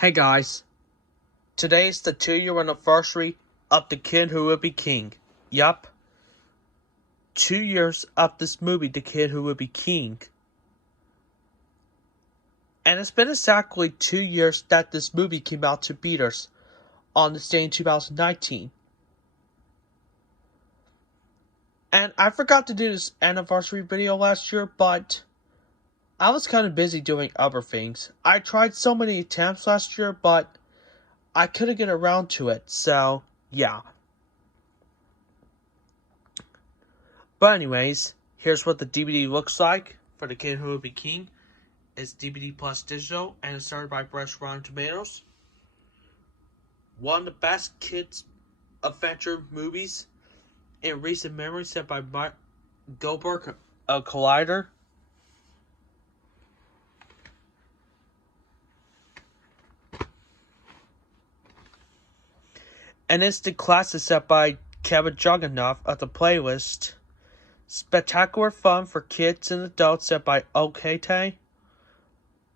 Hey guys, today is the 2-year anniversary of The Kid Who Would Be King. Yup, 2 years of this movie, The Kid Who Would Be King. And it's been exactly 2 years that this movie came out to theaters on this day in 2019. And I forgot to do this anniversary video last year, but I was kind of busy doing other things. I tried so many attempts last year, but I couldn't get around to it, so yeah. But anyways, here's what the DVD looks like for The Kid Who Would Be King. It's DVD plus digital, and it's started by Fresh Rotten Tomatoes. One of the best kids adventure movies in recent memory, set by Mike Goldberg of Collider. And it's the classic set by Kevin Juggernaut of The Playlist. Spectacular fun for kids and adults, set by Okate.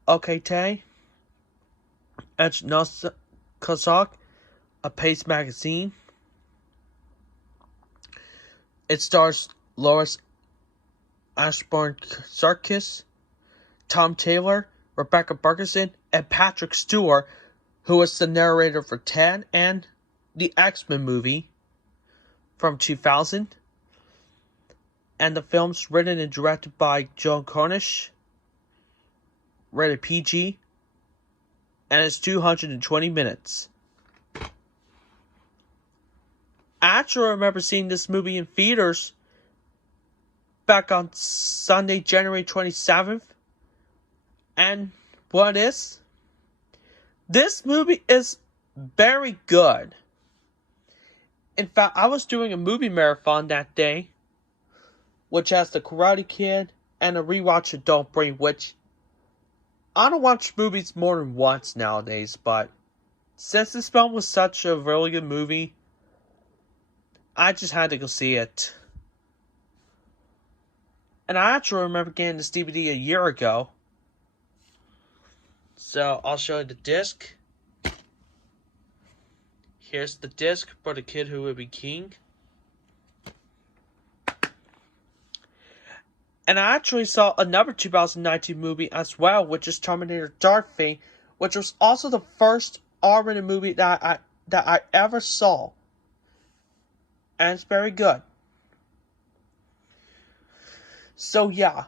Edge Kozak, a Pace magazine. It stars Lois Ashbourne Sarkis, Tom Taylor, Rebecca Ferguson, and Patrick Stewart, who was the narrator for Ted and the X-Men movie from 2000. And the film's written and directed by Joe Cornish, rated PG, and it's 220 minutes. I actually remember seeing this movie in theaters back on Sunday, January 27th. And what is? This movie is very good. In fact, I was doing a movie marathon that day, which has The Karate Kid and a rewatch of Don't Breathe, which I don't watch movies more than once nowadays, but since this film was such a really good movie, I just had to go see it. And I actually remember getting this DVD a year ago. So I'll show you the disc. Here's the disc for The Kid Who Would Be King. And I actually saw another 2019 movie as well, which is Terminator Dark Fate, which was also the first R-rated movie that I ever saw. And it's very good. So yeah.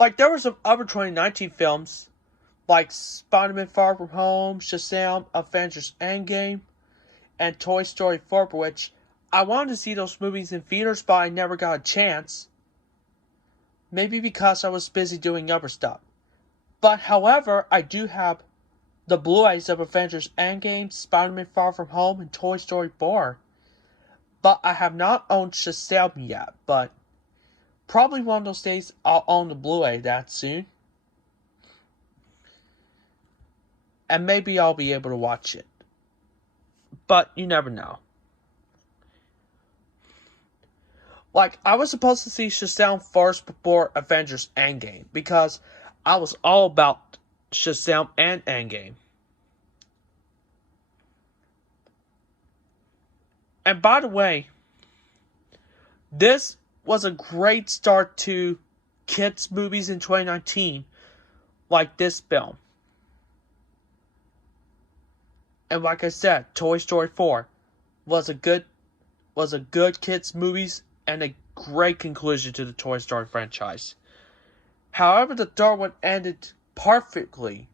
Like, there were some other 2019 films, like Spider-Man Far From Home, Shazam, Avengers Endgame, and Toy Story 4, which I wanted to see those movies in theaters, but I never got a chance. Maybe because I was busy doing other stuff. But however, I do have the Blu-rays of Avengers Endgame, Spider-Man Far From Home, and Toy Story 4. But I have not owned Shazam yet, but probably one of those days I'll own the Blu-ray that soon. And maybe I'll be able to watch it. But you never know. Like, I was supposed to see Shazam first before Avengers Endgame, because I was all about Shazam and Endgame. And by the way, this was a great start to kids' movies in 2019, like this film. And like I said, Toy Story 4 was a good kids' movies and a great conclusion to the Toy Story franchise. However, the third one ended perfectly.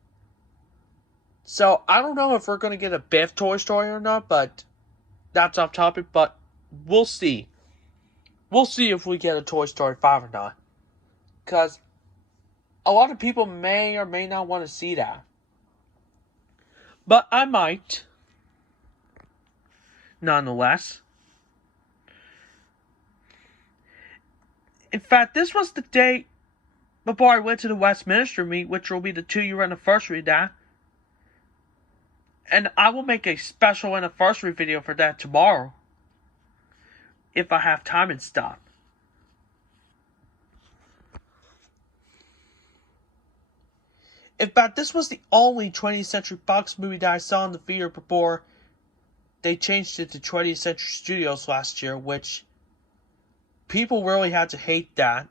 So I don't know if we're going to get a fifth Toy Story or not, but that's off topic, but we'll see. We'll see if we get a Toy Story 5 or not. Because a lot of people may or may not want to see that. But I might. Nonetheless. In fact, this was the day before I went to the Westminster meet, which will be the 2-year anniversary of that. And I will make a special anniversary video for that tomorrow, if I have time and stuff. In fact, this was the only 20th Century Fox movie that I saw in the theater before they changed it to 20th Century Studios last year, which people really had to hate that.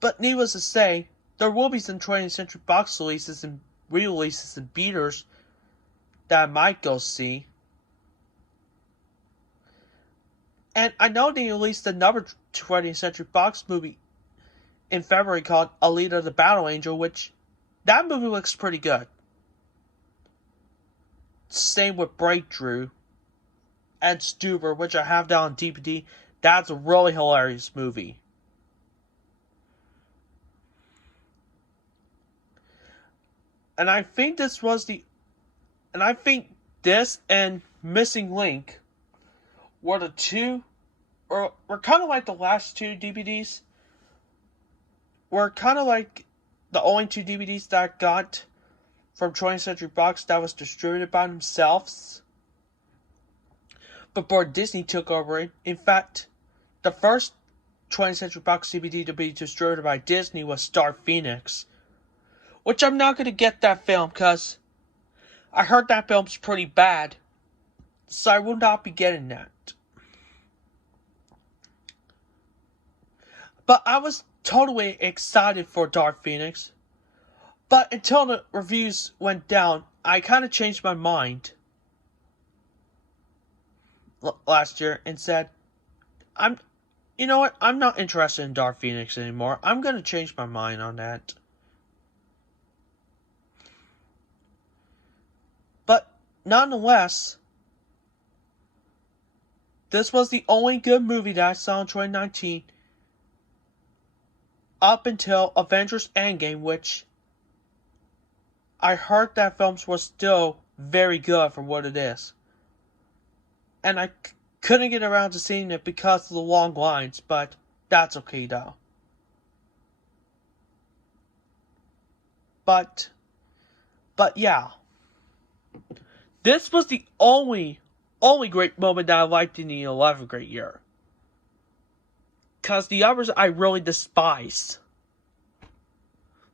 But needless to say, there will be some 20th Century Fox releases and re-releases and beaters that I might go see. And I know they released another 20th Century Fox movie in February called Alita the Battle Angel, which that movie looks pretty good. Same with Breakthrough and Stuber, which I have down on DVD. That's a really hilarious movie. And I think this and Missing Link were the two, or were kind of like the last two DVDs. Were kind of like the only two DVDs that I got from 20th Century Fox that was distributed by themselves before Disney took over it. In fact, the first 20th Century Fox DVD to be distributed by Disney was Star Phoenix, which I'm not going to get that film because I heard that film's pretty bad, so I will not be getting that. But I was totally excited for Dark Phoenix. But until the reviews went down, I kind of changed my mind last year and said, you know what? I'm not interested in Dark Phoenix anymore. I'm going to change my mind on that. But nonetheless, this was the only good movie that I saw in 2019 up until Avengers Endgame, which I heard that film was still very good for what it is. And I couldn't get around to seeing it because of the long lines, but that's okay though. But yeah. This was the only great moment that I liked in the 11th grade year. Because the others I really despise.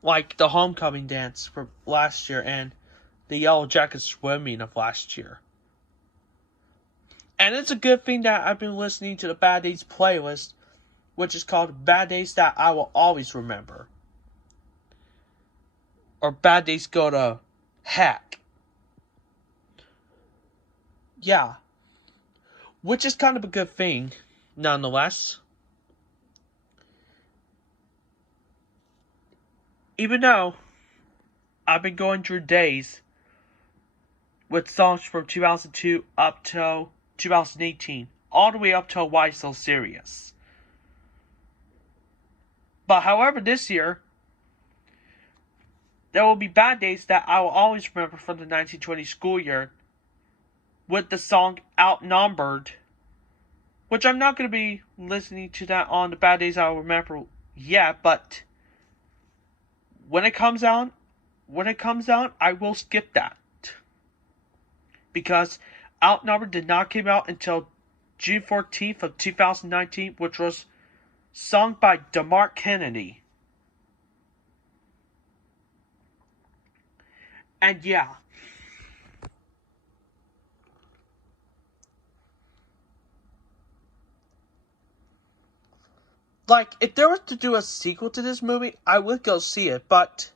Like the homecoming dance from last year and the Yellow Jacket swimming of last year. And it's a good thing that I've been listening to the Bad Days playlist, which is called Bad Days That I Will Always Remember. Or Bad Days Go to Heck. Yeah. Which is kind of a good thing, nonetheless. Even though I've been going through days with songs from 2002 up till 2018, all the way up to Why So Serious. But however, this year, there will be Bad Days that I will always remember from the 1920 school year with the song Outnumbered, which I'm not going to be listening to that on the Bad Days I will remember yet, but when it comes out, I will skip that. Because Outnumbered did not come out until June 14th of 2019, which was sung by DeMarc Kennedy. And yeah. Like, if there was to do a sequel to this movie, I would go see it, but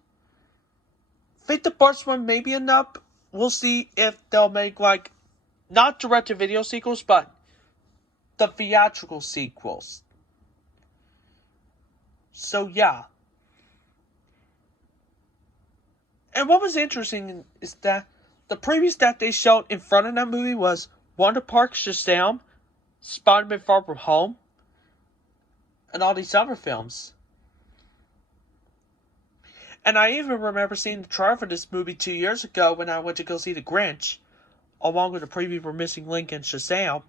I think the first one may be enough. We'll see if they'll make, like, not direct-to-video sequels, but the theatrical sequels. So, yeah. And what was interesting is that the previews that they showed in front of that movie was Wonder Park Shazam, Spider-Man Far From Home, and all these other films. And I even remember seeing the trailer for this movie 2 years ago when I went to go see The Grinch, along with a preview for Missing Link and Shazam.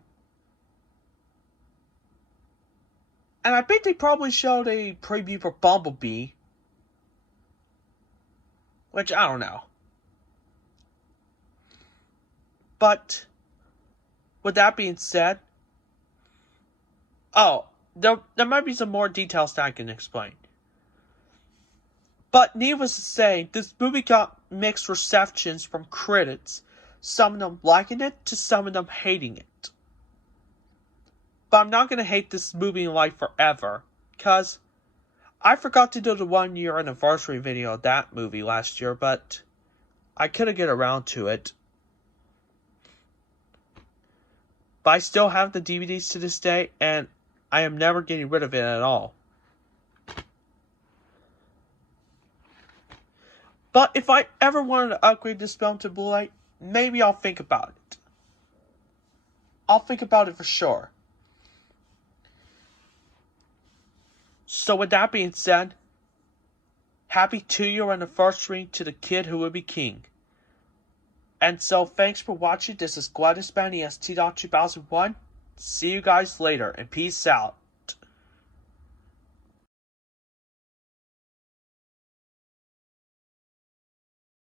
And I think they probably showed a preview for Bumblebee, which I don't know. But with that being said, there might be some more details that I can explain. But needless to say, this movie got mixed receptions from critics, some of them liking it to some of them hating it. But I'm not going to hate this movie like forever, because I forgot to do the 1-year anniversary video of that movie last year, but I couldn't get around to it. But I still have the DVDs to this day, and I am never getting rid of it at all. But if I ever wanted to upgrade this film to Blu-ray, maybe I'll think about it. I'll think about it for sure. So with that being said, happy 2-year anniversary to the kid who will be king. And so thanks for watching. This is GladysBenny EST2001. See you guys later, and peace out.